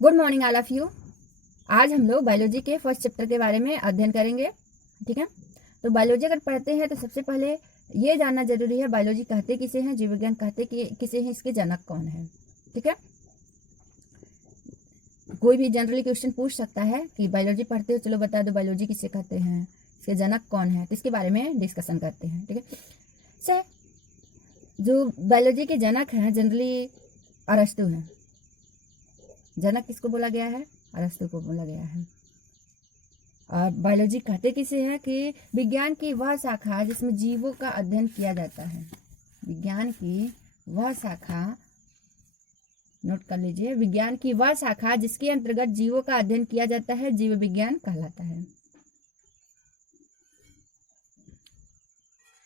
Good morning all of you. आज हम लोग बायोलॉजी के फर्स्ट चैप्टर के बारे में अध्ययन करेंगे। ठीक है, तो बायोलॉजी अगर पढ़ते हैं तो सबसे पहले ये जानना जरूरी है बायोलॉजी कहते किसे हैं, जीव विज्ञान कहते किसे हैं, इसके जनक कौन है। ठीक है, कोई भी जनरली क्वेश्चन पूछ सकता है कि बायोलॉजी पढ़ते हो, चलो बता दो बायोलॉजी किसे कहते हैं, इसके जनक कौन है, तो इसके बारे में डिस्कशन करते हैं। ठीक है, सर जो बायोलॉजी के जनक हैं जनरली अरस्तु हैं। जनक किसको बोला गया है? अरस्तु को बोला गया है। और बायोलॉजी कहते किसे है कि विज्ञान की वह शाखा जिसमें जीवों का अध्ययन किया जाता है। विज्ञान की वह शाखा, नोट कर लीजिए, विज्ञान की वह शाखा जिसके अंतर्गत जीवों का अध्ययन किया जाता है जीव विज्ञान कहलाता है।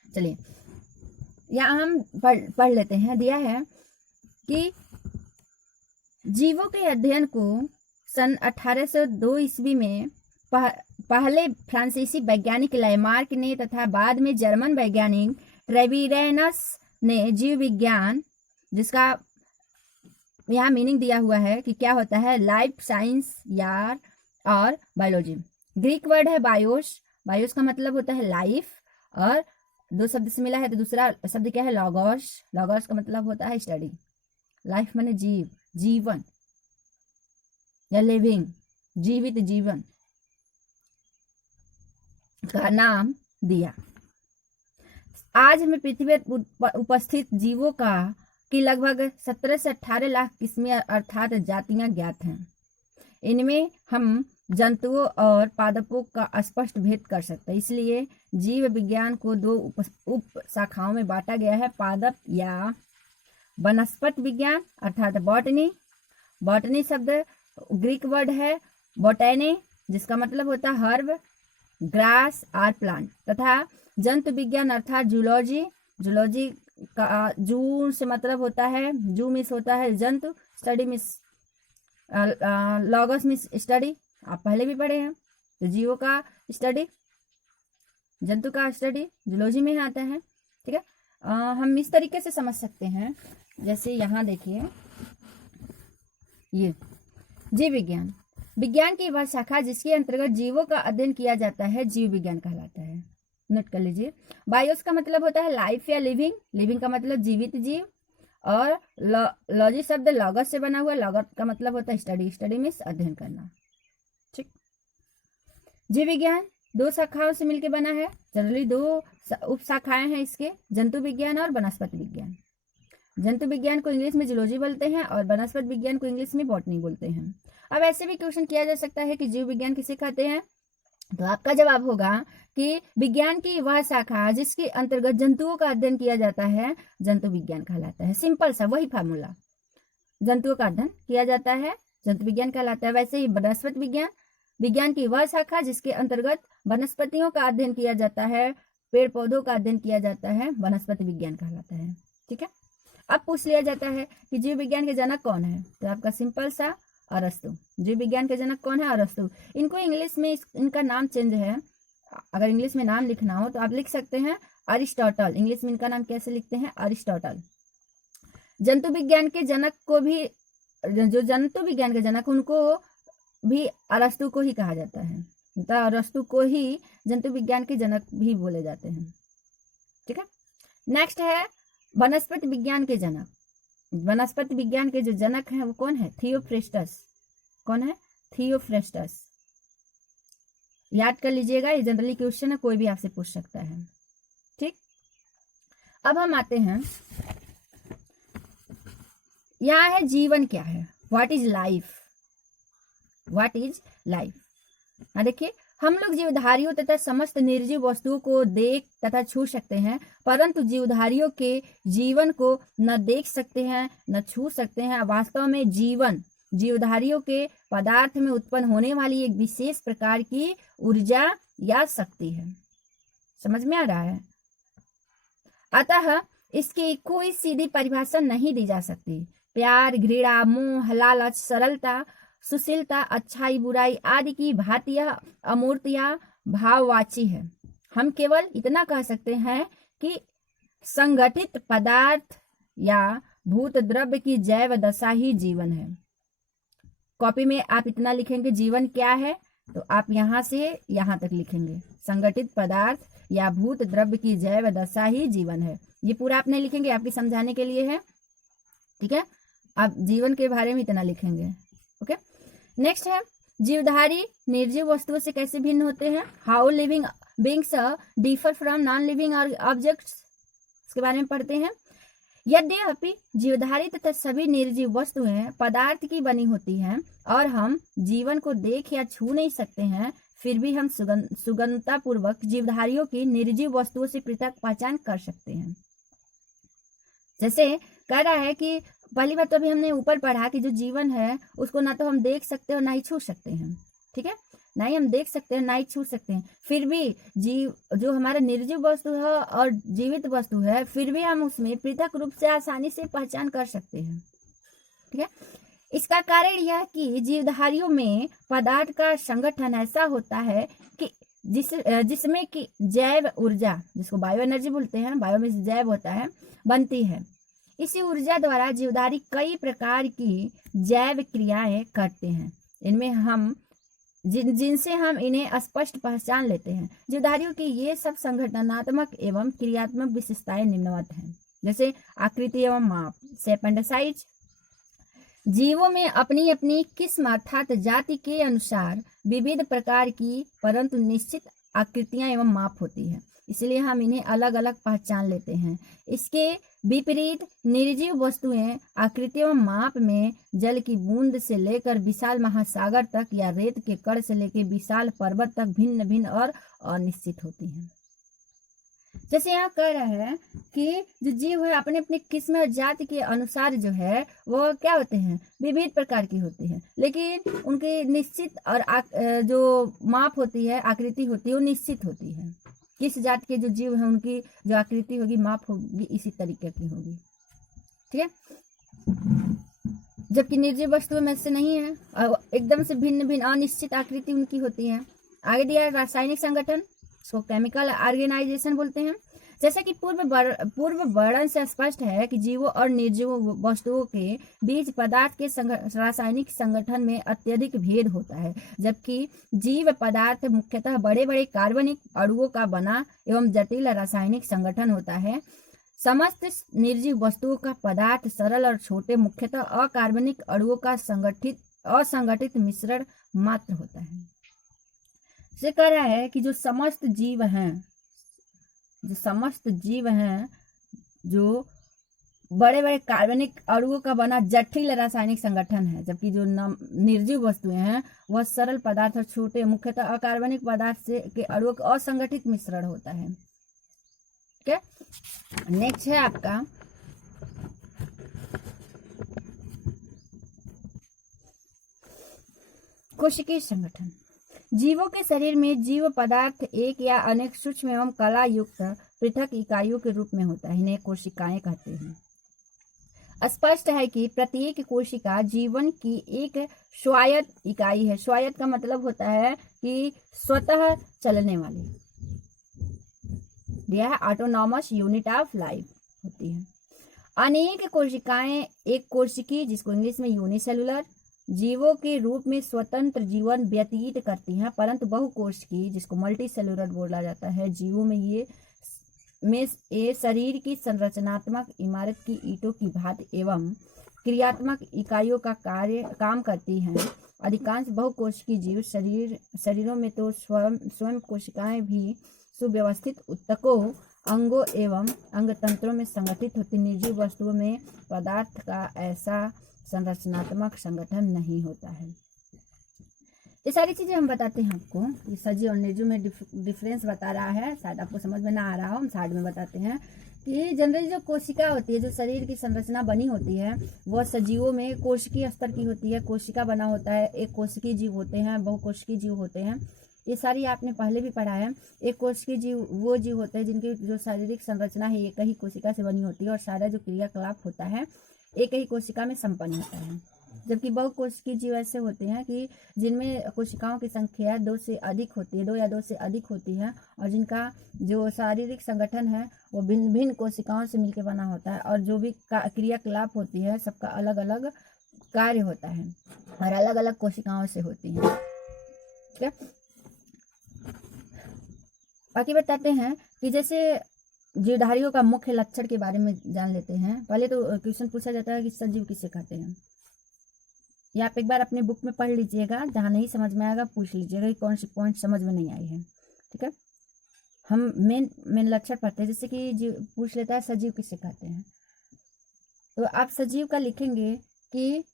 चलिए यहाँ हम पढ़ लेते हैं। दिया है कि जीवों के अध्ययन को सन 1802 ईस्वी में पहले फ्रांसीसी वैज्ञानिक लैमार्क ने तथा बाद में जर्मन वैज्ञानिक ट्रेविरेनस ने जीव विज्ञान, जिसका यहाँ मीनिंग दिया हुआ है कि क्या होता है, लाइफ साइंस या और बायोलॉजी। ग्रीक वर्ड है बायोस। बायोस का मतलब होता है लाइफ, और दो शब्द से मिला है तो दूसरा शब्द क्या है, लॉगोस। लॉगोस का मतलब होता है स्टडी। लाइफ माने जीव, जीवन या लिविंग, जीवित जीवन का नाम दिया। आज हमें पृथ्वी पर उपस्थित जीवों की लगभग 17 से 18 लाख किस्में अर्थात जातियां ज्ञात हैं। इनमें हम जंतुओं और पादपों का स्पष्ट भेद कर सकते हैं। इसलिए जीव विज्ञान को दो उप शाखाओं में बांटा गया है, पादप या वनस्पति विज्ञान अर्थात बॉटनी। बॉटनी शब्द ग्रीक वर्ड है बोटेने, जिसका मतलब होता है हर्ब, ग्रास और प्लांट, तथा जंतु विज्ञान अर्थात जूलॉजी। जूलॉजी का जू से मतलब होता है, जू मिस होता है जंतु, study miss logos miss study, आप पहले भी पढ़े हैं। तो जीवों का स्टडी, जंतु का स्टडी जूलॉजी में आता है। ठीक है, हम इस तरीके से समझ सकते हैं, जैसे यहाँ देखिए, ये जीव विज्ञान, विज्ञान की वह शाखा जिसके अंतर्गत जीवों का अध्ययन किया जाता है जीव विज्ञान कहलाता है। नोट कर लीजिए। बायोस का मतलब होता है लाइफ या लिविंग, लिविंग का मतलब जीवित जीव, और लॉजी शब्द लॉगस से बना हुआ, लॉगस का मतलब होता है स्टडी, स्टडी मीन्स अध्ययन करना। ठीक, जीव विज्ञान दो शाखाओं से मिलकर बना है। जनरली दो उप शाखाएं हैं इसके, जंतु विज्ञान और वनस्पति विज्ञान। जंतु विज्ञान को इंग्लिश में जूलॉजी बोलते हैं और वनस्पति विज्ञान को इंग्लिश में बॉटनी बोलते हैं। अब ऐसे भी क्वेश्चन किया जा सकता है कि जीव विज्ञान किसे कहते हैं, तो आपका जवाब होगा कि विज्ञान की वह शाखा जिसके अंतर्गत जंतुओं का अध्ययन किया जाता है जंतु विज्ञान कहलाता है। सिंपल सा वही फार्मूला, जंतुओं का अध्ययन किया जाता है जंतु विज्ञान कहलाता है। वैसे ही वनस्पति विज्ञान, विज्ञान की वह शाखा जिसके अंतर्गत वनस्पतियों का अध्ययन किया जाता है, पेड़ पौधों का अध्ययन किया जाता है, वनस्पति विज्ञान कहलाता है। ठीक है, अब पूछ लिया जाता है कि जीव विज्ञान के जनक कौन है, तो आपका सिंपल सा अरस्तु। जीव विज्ञान के जनक कौन है? अरस्तु। इनको इंग्लिश में इनका नाम चेंज है, अगर इंग्लिश में नाम लिखना हो तो आप लिख सकते हैं अरिस्टोटल। इंग्लिश में इनका नाम कैसे लिखते हैं? अरिस्टोटल। जंतु विज्ञान के जनक को भी, जो जंतु विज्ञान के जनक उनको भी अरस्तु को ही कहा जाता है, तो अरस्तु को ही जंतु विज्ञान के जनक भी बोले जाते हैं। ठीक है, नेक्स्ट है वनस्पति विज्ञान के जनक। वनस्पति विज्ञान के जो जनक हैं वो कौन है? थियोफ्रेस्टस। कौन है? थियोफ्रेस्टस। याद कर लीजिएगा, ये जनरली क्वेश्चन है, कोई भी आपसे पूछ सकता है। ठीक, अब हम आते हैं, यहां है जीवन क्या है, what is life. What is life, हाँ देखिए, हम लोग जीवधारियों तथा समस्त निर्जीव वस्तुओं को देख तथा छू सकते हैं, परंतु जीवधारियों के जीवन को न देख सकते हैं न छू सकते हैं। वास्तव में जीवन जीवधारियों के पदार्थ में उत्पन्न होने वाली एक विशेष प्रकार की ऊर्जा या शक्ति है। समझ में आ रहा है? अतः इसकी कोई सीधी परिभाषा नहीं दी जा सकती। प्यार, घृणा, मोह, लालच, सरलता, सुशीलता, अच्छाई, बुराई आदि की भांति यह अमूर्तियां भाववाची है। हम केवल इतना कह सकते हैं कि संगठित पदार्थ या भूत द्रव्य की जैव दशा ही जीवन है। कॉपी में आप इतना लिखेंगे जीवन क्या है, तो आप यहाँ से यहाँ तक लिखेंगे संगठित पदार्थ या भूत द्रव्य की जैव दशा ही जीवन है। ये पूरा आप नहीं लिखेंगे, आपके समझाने के लिए है, ठीक है। आप जीवन के बारे में इतना लिखेंगे, ओके। नेक्स्ट है जीवधारी निर्जीव वस्तुओं से कैसे भिन्न होते हैं। How living beings differ from non living objects, इसके बारे में पढ़ते हैं। यद्यपि जीवधारी तथा सभी निर्जीव वस्तुएं पदार्थ की बनी होती हैं और हम जीवन को देख या छू नहीं सकते हैं, फिर भी हम सुगमता पूर्वक जीवधारियों की निर्जीव वस्तुओं से पृथक पहचान कर सकते हैं। जैसे कह रहा है कि पहली बात तो अभी हमने ऊपर पढ़ा कि जो जीवन है उसको ना तो हम देख सकते हैं और ना ही छू सकते हैं, ठीक है। ना ही हम देख सकते हैं ना ही छू सकते हैं, फिर भी जीव जो हमारा निर्जीव वस्तु है और जीवित वस्तु है, फिर भी हम उसमें पृथक रूप से आसानी से पहचान कर सकते हैं, ठीक है। इसका कारण यह कि जीवधारियों में पदार्थ का संगठन ऐसा होता है कि जिसमें कि जैव ऊर्जा, जिसको बायो एनर्जी बोलते हैं, बायो में जैव होता है, बनती है। इसी ऊर्जा द्वारा जीवधारी कई प्रकार की जैव क्रियाएं करते हैं, इनमें हम जिनसे हम इन्हें स्पष्ट पहचान लेते हैं। जीवधारियों की ये सब संगठनात्मक एवं क्रियात्मक विशेषताएं निम्नवत हैं, जैसे आकृति एवं माप, शेप एंड साइज। जीवों में अपनी अपनी किस्म अर्थात जाति के अनुसार विविध प्रकार की परंतु निश्चित आकृतियां एवं माप होती है, इसलिए हम इन्हें अलग अलग पहचान लेते हैं। इसके विपरीत निर्जीव वस्तुएं आकृति एवं माप में जल की बूंद से लेकर विशाल महासागर तक या रेत के कण से लेकर विशाल पर्वत तक भिन्न भिन्न और अनिश्चित होती हैं। जैसे यहाँ कह रहा है कि जो जीव है अपने अपने किस्म और जाति के अनुसार जो है वो क्या होते हैं, विविध प्रकार की होती है, लेकिन उनकी निश्चित और जो माप होती है, आकृति होती है, वो निश्चित होती है। किस जाति के जो जीव है उनकी जो आकृति होगी, माप होगी, इसी तरीके की होगी, ठीक है। जबकि निर्जीव वस्तुओं में से नहीं है और एकदम से भिन्न भिन्न अनिश्चित आकृति उनकी होती है। आगे दिया रासायनिक संगठन, इसको केमिकल ऑर्गेनाइजेशन बोलते हैं। जैसा कि पूर्व वर्णन से स्पष्ट है कि जीवों और निर्जीव वस्तुओं के बीच पदार्थ के रासायनिक संगठन में अत्यधिक भेद होता है, जबकि जीव पदार्थ मुख्यतः बड़े बड़े कार्बनिक अणुओं का बना एवं जटिल रासायनिक संगठन होता है। समस्त निर्जीव वस्तुओं का पदार्थ सरल और छोटे मुख्यतः अकार्बनिक अणुओं का असंगठित मिश्रण मात्र होता है। से कह रहा है कि जो समस्त जीव हैं जो बड़े बड़े कार्बनिक अणुओं का बना जटिल रासायनिक संगठन है, जबकि जो निर्जीव वस्तुएं हैं वह सरल पदार्थ और छोटे मुख्यतः अकार्बनिक पदार्थ से के अणुओं का असंगठित मिश्रण होता है, ठीक है। नेक्स्ट है आपका कोशिकीय संगठन। जीवों के शरीर में जीव पदार्थ एक या अनेक सूक्ष्म एवं कला युक्त पृथक इकाइयों के रूप में होता है, इन्हें कोशिकाएं कहते हैं। स्पष्ट है कि प्रत्येक कोशिका जीवन की एक स्वायत्त इकाई है। स्वायत्त का मतलब होता है कि स्वतः चलने वाली, यह ऑटोनॉमस यूनिट ऑफ लाइफ होती है। अनेक कोशिकाएं एक कोशिकी, जिसको इंग्लिश में यूनिसेलुलर, जीवों के रूप में स्वतंत्र जीवन व्यतीत करती हैं, परंतु बहुकोशिकीय, जिसको मल्टी सेलुलर बोला जाता है, जीवों में ये शरीर की संरचनात्मक इमारत की ईंटों की भांति एवं क्रियात्मक इकाइयों का काम करती हैं। अधिकांश बहुकोशिकीय जीव शरीरों में तो स्वयं कोशिकाएं भी सुव्यवस्थित ऊतकों, अंगों एवं अंगतंत्रों में संगठित होती। निर्जीव वस्तुओं में पदार्थ का ऐसा संरचनात्मक संगठन नहीं होता है। ये सारी चीजें हम बताते हैं आपको, ये सजीव और निर्जीव में डिफरेंस बता रहा है, शायद आपको समझ में ना आ रहा हो, हम साइड में बताते हैं कि जनरली जो कोशिका होती है, जो शरीर की संरचना बनी होती है, वह सजीवों में कोशिकीय स्तर की होती है। कोशिका बना होता है, एक कोशिकीय जीव होते हैं, बहुकोशिकीय जीव होते हैं। ये सारी आपने पहले भी पढ़ा है। एक कोशिकीय जीव वो जीव होते हैं जिनकी जो शारीरिक संरचना है एक ही कोशिका से बनी होती है और सारा जो क्रियाकलाप होता है एक ही कोशिका में संपन्न होता है। जबकि बहुकोशिकीय जीव ऐसे होते हैं कि जिनमें कोशिकाओं की संख्या 2 से अधिक होती है, 2 या 2 से अधिक होती है, और जिनका जो शारीरिक संगठन है वो भिन्न भिन्न कोशिकाओं से मिलकर बना होता है, और जो भी क्रियाकलाप होती है सबका अलग अलग कार्य होता है और अलग अलग कोशिकाओं से होती है। ठीक है, बाकी बताते हैं कि जैसे जीवधारियों का मुख्य लक्षण के बारे में जान लेते हैं। पहले तो क्वेश्चन पूछा जाता है कि सजीव किसे कहते हैं। ये आप एक बार अपने बुक में पढ़ लीजिएगा, जहाँ नहीं समझ में आएगा पूछ लीजिएगा कि कौन सी पॉइंट समझ में नहीं आई है। ठीक है, हम मेन लक्षण पढ़ते हैं। जैसे कि जीव पूछ लेता है सजीव किसे कहते हैं, तो आप सजीव का लिखेंगे कि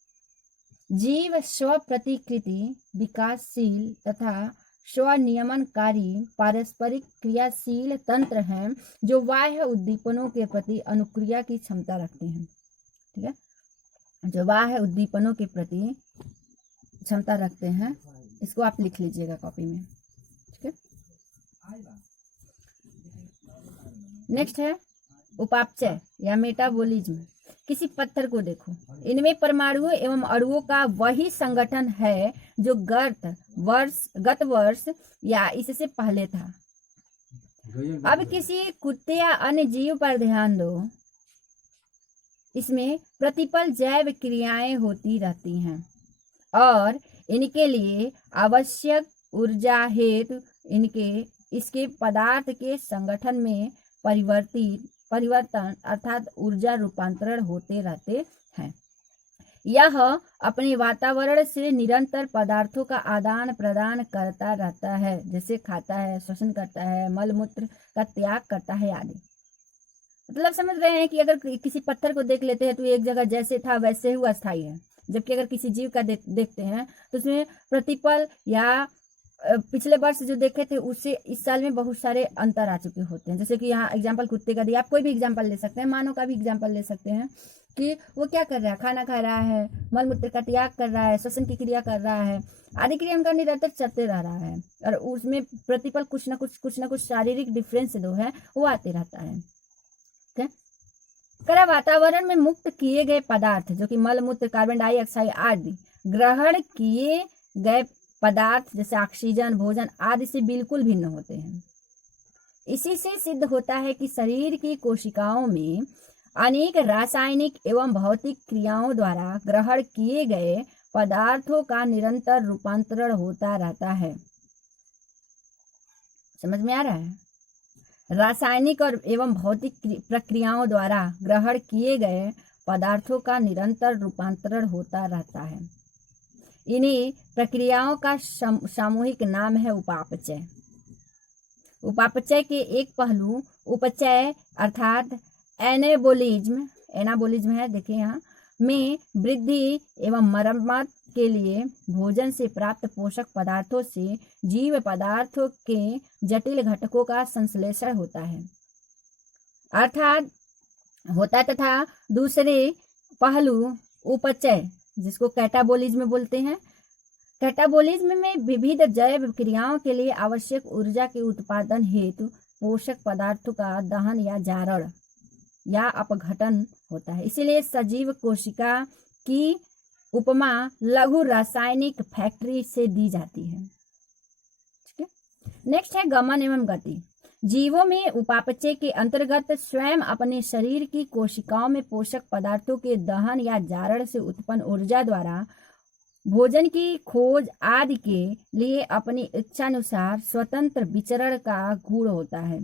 जीव स्व प्रतिकृति विकासशील तथा स्वनियमनकारी पारस्परिक क्रियाशील तंत्र हैं जो बाह्य उद्दीपनों के प्रति अनुक्रिया की क्षमता रखते हैं। ठीक है, जो बाह्य उद्दीपनों के प्रति क्षमता रखते हैं, इसको आप लिख लीजिएगा कॉपी में। ठीक है, नेक्स्ट है उपापचय या मेटाबॉलिज्म। किसी पत्थर को देखो, इनमें परमाणुओं एवं अणुओं का वही संगठन है जो गत वर्ष या इससे पहले था। अब किसी कुत्ते या अन्य जीव पर ध्यान दो, इसमें प्रतिपल जैव क्रियाएं होती रहती हैं और इनके लिए आवश्यक ऊर्जा हेतु इसके पदार्थ के संगठन में परिवर्तन अर्थात ऊर्जा रूपांतरण होते रहते हैं। यह अपने वातावरण से निरंतर पदार्थों का आदान प्रदान करता रहता है, जैसे खाता है, श्वसन करता है, मल मूत्र का त्याग करता है आदि। मतलब समझ रहे हैं कि अगर किसी पत्थर को देख लेते हैं तो एक जगह जैसे था वैसे ही अस्थायी है, जबकि अगर किसी जीव का देखते हैं तो उसमें प्रतिपल या पिछले वर्ष जो देखे थे उससे इस साल में बहुत सारे अंतर आ चुके होते हैं। जैसे कि यहाँ एग्जाम्पल कुत्ते का दिया, आप कोई भी एग्जाम्पल ले सकते हैं, मानव का भी एग्जाम्पल ले सकते हैं कि वो क्या कर रहा है, खाना खा रहा है, मल मूत्र का त्याग कर रहा है, श्वसन की क्रिया कर रहा है, आदि क्रिया उनका निरंतर चलते रह रहा है और उसमें प्रतिपल कुछ ना कुछ शारीरिक डिफरेंस जो है वो आते रहता है। ठीक है, वातावरण में मुक्त किए गए पदार्थ जो कि मल मूत्र, कार्बन डाइऑक्साइड आदि ग्रहण किए गए पदार्थ जैसे ऑक्सीजन, भोजन आदि से बिल्कुल भिन्न होते हैं। इसी से सिद्ध होता है कि शरीर की कोशिकाओं में अनेक रासायनिक एवं भौतिक क्रियाओं द्वारा ग्रहण किए गए पदार्थों का निरंतर रूपांतरण होता रहता है। समझ में आ रहा है? रासायनिक और एवं भौतिक प्रक्रियाओं द्वारा ग्रहण किए गए पदार्थों का निरंतर रूपांतरण होता रहता है। इन्हीं प्रक्रियाओं का सामूहिक नाम है उपापचय। उपापचय के एक पहलू उपचय अर्थात एनाबोलिज्म है, देखिए यहाँ में वृद्धि एवं मरम्मत के लिए भोजन से प्राप्त पोषक पदार्थों से जीव पदार्थों के जटिल घटकों का संश्लेषण होता है तथा दूसरे पहलू उपचय जिसको कैटाबोलिज्म बोलते हैं। कैटाबोलिज्म में विविध जैव क्रियाओं के लिए आवश्यक ऊर्जा के उत्पादन हेतु पोषक पदार्थों का दहन या जारण या अपघटन होता है। इसीलिए सजीव कोशिका की उपमा लघु रासायनिक फैक्ट्री से दी जाती है। ठीक है, नेक्स्ट है गमन एवं गति। जीवों में उपापचय के अंतर्गत स्वयं अपने शरीर की कोशिकाओं में पोषक पदार्थों के दहन या जारण से उत्पन्न ऊर्जा द्वारा भोजन की खोज आदि के लिए अपनी इच्छानुसार स्वतंत्र विचरण का गुण होता है।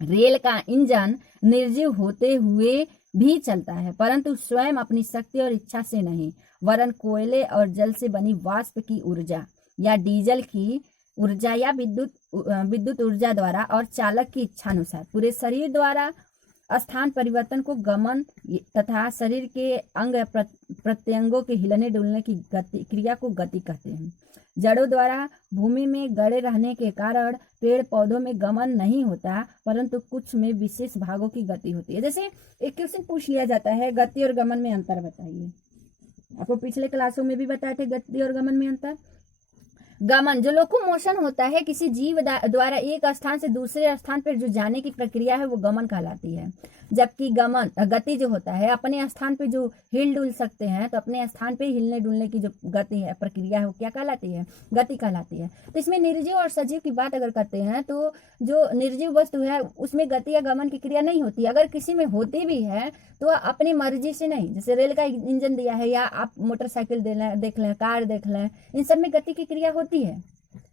रेल का इंजन निर्जीव होते हुए भी चलता है, परंतु स्वयं अपनी शक्ति और इच्छा से नहीं, वरन कोयले और जल से बनी वाष्प की ऊर्जा या डीजल की ऊर्जा या विद्युत ऊर्जा द्वारा और चालक की इच्छानुसार पूरे शरीर द्वारा स्थान परिवर्तन को गमन तथा शरीर के अंग प्रत्यंगों के हिलने डुलने की क्रिया को गति कहते हैं। जड़ों द्वारा भूमि में गड़े रहने के कारण पेड़ पौधों में गमन नहीं होता, परंतु कुछ में विशेष भागों की गति होती है। जैसे एक क्वेश्चन पूछ लिया जाता है, गति और गमन में अंतर बताइए। आपको पिछले क्लासों में भी बताए थे गति और गमन में अंतर। गमन जो लोकोमोशन होता है, किसी जीव द्वारा एक स्थान से दूसरे स्थान पर जो जाने की प्रक्रिया है वो गमन कहलाती है। जबकि गति जो होता है अपने स्थान पे जो हिल डुल सकते हैं, तो अपने स्थान पे हिलने डुलने की जो गति है, प्रक्रिया है, वो क्या कहलाती है? गति कहलाती है। तो इसमें निर्जीव और सजीव की बात अगर करते हैं तो जो निर्जीव वस्तु है उसमें गति या गमन की क्रिया नहीं होती। अगर किसी में होती भी है तो अपनी मर्जी से नहीं। जैसे रेल का इंजन दिया है, या आप मोटरसाइकिल देख लें, कार देख लें, इन सब में गति की क्रिया होती है,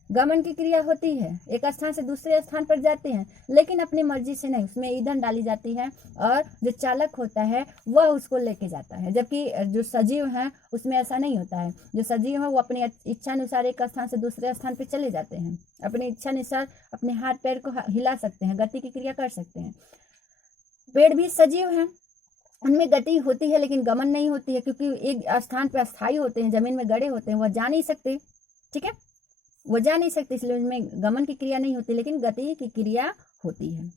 गमन की क्रिया होती है, एक स्थान से दूसरे स्थान पर जाते हैं, लेकिन अपनी मर्जी से नहीं। उसमें ईंधन डाली जाती है और जो चालक होता है वह उसको लेके जाता है। जबकि जो सजीव हैं उसमें ऐसा नहीं होता है। जो सजीव है वो अपनी इच्छा अनुसार एक स्थान से दूसरे स्थान पर चले जाते हैं, अपनी इच्छा अनुसार अपने हाथ पैर को हिला सकते हैं, गति की क्रिया कर सकते हैं। पेड़ भी सजीव हैं, उनमें गति होती है लेकिन गमन नहीं होती है, क्योंकि एक स्थान पर अस्थायी होते हैं, जमीन में गड़े होते हैं, वह जा नहीं सकते। ठीक है, वो जा नहीं सकते, इसलिए उनमें गमन की क्रिया नहीं होती लेकिन गति की क्रिया होती है।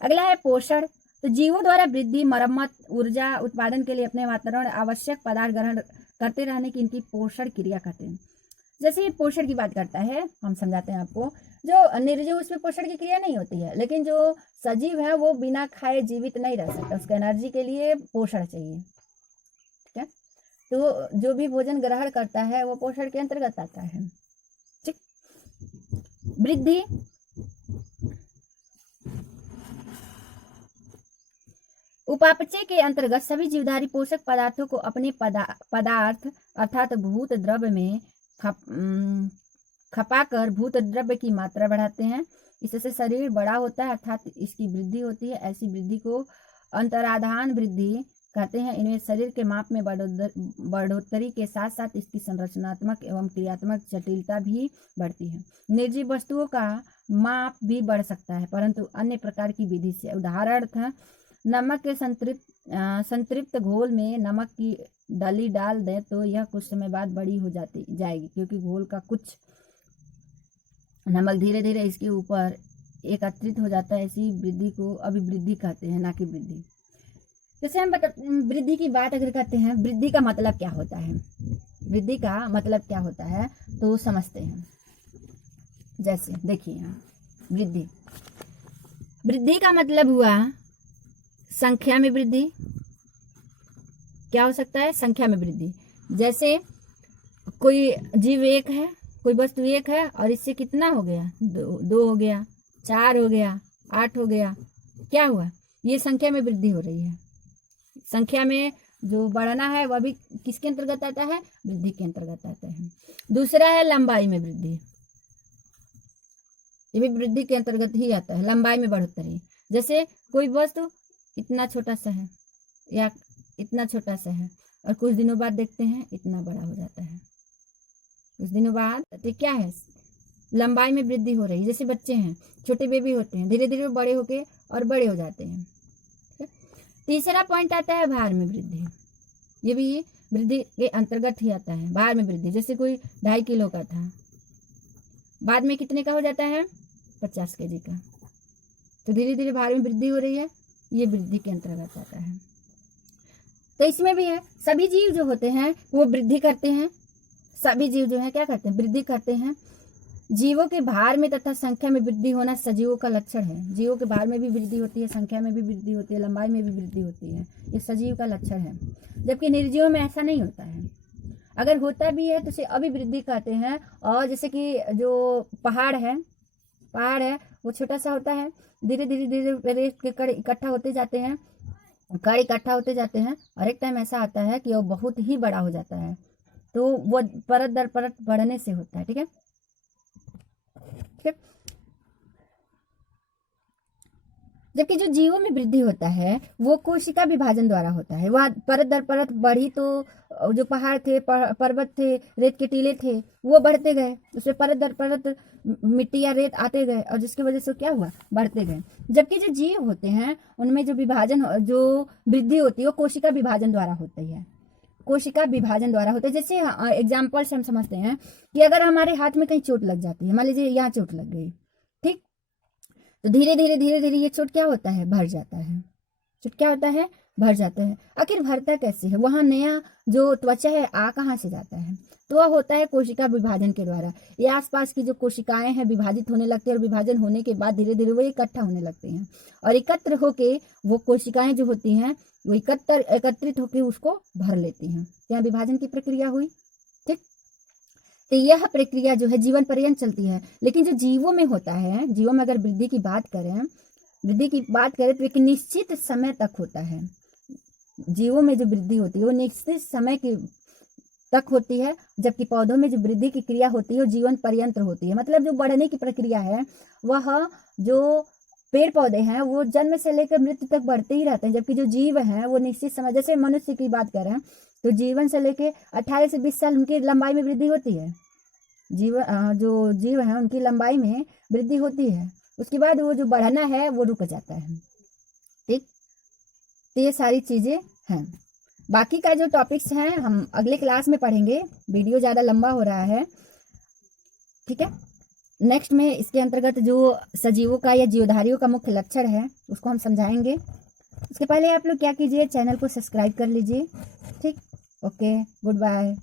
अगला है पोषण। तो जीवों द्वारा वृद्धि, मरम्मत, ऊर्जा उत्पादन के लिए अपने वातावरण आवश्यक पदार्थ ग्रहण करते रहने की इनकी पोषण क्रिया कहते हैं। जैसे ये पोषण की बात करता है, हम समझाते हैं आपको। जो निर्जीव उसमें पोषण की क्रिया नहीं होती है, लेकिन जो सजीव है वो बिना खाए जीवित नहीं रह सकता, उसको एनर्जी के लिए पोषण चाहिए। ठीक है, तो जो भी भोजन ग्रहण करता है वो पोषण के अंतर्गत आता है। ठीक, वृद्धि। उपापचय के अंतर्गत सभी जीवधारी पोषक पदार्थों को अपने पदार्थ अर्थात भूत द्रव्य में खपाकर भूत द्रव्य की मात्रा बढ़ाते हैं। इससे शरीर बड़ा होता है अर्थात इसकी वृद्धि होती है। ऐसी वृद्धि को अंतराधान वृद्धि कहते हैं। इनमें शरीर के माप में बढ़ोतरी के साथ साथ इसकी संरचनात्मक एवं क्रियात्मक जटिलता भी बढ़ती है। निर्जीव वस्तुओं का माप भी बढ़ सकता है परंतु अन्य प्रकार की विधि से। उदाहरण नमक के संतृप्त घोल में नमक की डली डाल दें तो यह कुछ समय बाद बड़ी हो जाएगी, क्योंकि घोल का कुछ नमक धीरे धीरे इसके ऊपर एकत्रित हो जाता है। ऐसी वृद्धि को अभिवृद्धि कहते हैं, ना कि वृद्धि। जैसे हम वृद्धि की बात अगर करते हैं, वृद्धि का मतलब क्या होता है, वृद्धि का मतलब क्या होता है तो समझते हैं। जैसे देखिए यहाँ वृद्धि का मतलब हुआ संख्या में वृद्धि। क्या हो सकता है? संख्या में वृद्धि। जैसे कोई जीव एक है, कोई वस्तु एक है और इससे कितना हो गया? दो हो गया, 4 हो गया, 8 हो गया। क्या हुआ? ये संख्या में वृद्धि हो रही है। संख्या में जो बढ़ना है वह भी किसके अंतर्गत आता है? वृद्धि के अंतर्गत आता है। दूसरा है लंबाई में वृद्धि। ये भी वृद्धि के अंतर्गत ही आता है, लंबाई में बढ़ोतरी। जैसे कोई वस्तु इतना छोटा सा है या इतना छोटा सा है और कुछ दिनों बाद देखते हैं इतना बड़ा हो जाता है। कुछ दिनों बाद तो क्या है? लंबाई में वृद्धि हो रही है। जैसे बच्चे हैं, छोटे बेबी होते हैं, धीरे धीरे बड़े होके और बड़े हो जाते हैं। तीसरा पॉइंट आता है भार में वृद्धि। ये भी वृद्धि के अंतर्गत ही आता है, भार में वृद्धि। जैसे कोई 2.5 किलो का था, बाद में कितने का हो जाता है? 50 kg का। तो धीरे धीरे भार में वृद्धि हो रही है, ये वृद्धि के अंतर्गत आता है। तो इसमें भी है, सभी जीव जो होते हैं वो वृद्धि करते हैं। सभी जीव जो है क्या करते हैं? वृद्धि करते हैं। जीवों के भार में तथा संख्या में वृद्धि होना सजीवों का लक्षण है। जीवों के भार में भी वृद्धि होती है, संख्या में भी वृद्धि होती है, लंबाई में भी वृद्धि होती है। ये सजीव का लक्षण है। जबकि निर्जीवों में ऐसा नहीं होता है। अगर होता भी है तो उसे अभिवृद्धि कहते हैं। और जैसे कि जो पहाड़ है वो छोटा सा होता है, धीरे धीरे धीरे रेत के कण इकट्ठा होते जाते हैं, और एक टाइम ऐसा आता है कि वो बहुत ही बड़ा हो जाता है। तो वो परत दर परत बढ़ने से होता है। ठीक है, जबकि जो जीवों में वृद्धि होता है वो कोशिका विभाजन द्वारा होता है। वह परत दर परत बढ़ी तो जो पहाड़ थे, पर्वत थे, रेत के टीले थे, वो बढ़ते गए, उसमें परत दर परत मिट्टी या रेत आते गए और जिसकी वजह से क्या हुआ? बढ़ते गए। जबकि जो जीव होते हैं उनमें जो वृद्धि होती है वो कोशिका विभाजन द्वारा होती है। कोशिका विभाजन द्वारा होता है। जैसे एग्जाम्पल से हम समझते हैं कि अगर हमारे हाथ में कहीं चोट लग जाती है, मान लीजिए यहाँ चोट लग गई, ठीक, तो धीरे धीरे ये चोट क्या होता है? भर जाता है। चोट क्या होता है? भर जाता है। आखिर भरता कैसे है? वहाँ नया जो त्वचा है आ कहाँ से जाता है? तो वह होता है कोशिका विभाजन के द्वारा। ये आसपास की जो कोशिकाएं हैं विभाजित होने लगती है और विभाजन होने के बाद धीरे धीरे वो इकट्ठा होने लगते हैं और एकत्र होके वो कोशिकाएं जो होती हैं वो एकत्रित होकर उसको भर लेती हैं। यहाँ विभाजन की प्रक्रिया हुई। ठीक, तो यह प्रक्रिया जो है जीवन पर्यंत चलती है। लेकिन जो जीवों में होता है, जीवों में अगर वृद्धि की बात करें तो एक निश्चित समय तक होता है। जीवों में जो वृद्धि होती है वो निश्चित समय की तक होती है, जबकि पौधों में जो वृद्धि की क्रिया होती है वो जीवन पर्यंत होती है। मतलब जो बढ़ने की प्रक्रिया है वह जो पेड़ पौधे हैं वो जन्म से लेकर मृत्यु तक बढ़ते ही रहते हैं, जबकि जो जीव हैं वो निश्चित समय, जैसे मनुष्य की बात करें तो जीवन से लेकर 18 से 20 साल उनकी लंबाई में वृद्धि होती है। जो जीव है उनकी लंबाई में वृद्धि होती है, उसके बाद वो जो बढ़ना है वो रुक जाता है। ठीक, तो ये सारी चीजें हैं। बाकी का जो टॉपिक्स हैं हम अगले क्लास में पढ़ेंगे, वीडियो ज़्यादा लंबा हो रहा है। ठीक है, नेक्स्ट में इसके अंतर्गत जो सजीवों का या जीवधारियों का मुख्य लक्षण है उसको हम समझाएंगे। उसके पहले आप लोग क्या कीजिए, चैनल को सब्सक्राइब कर लीजिए। ठीक, ओके, गुड बाय।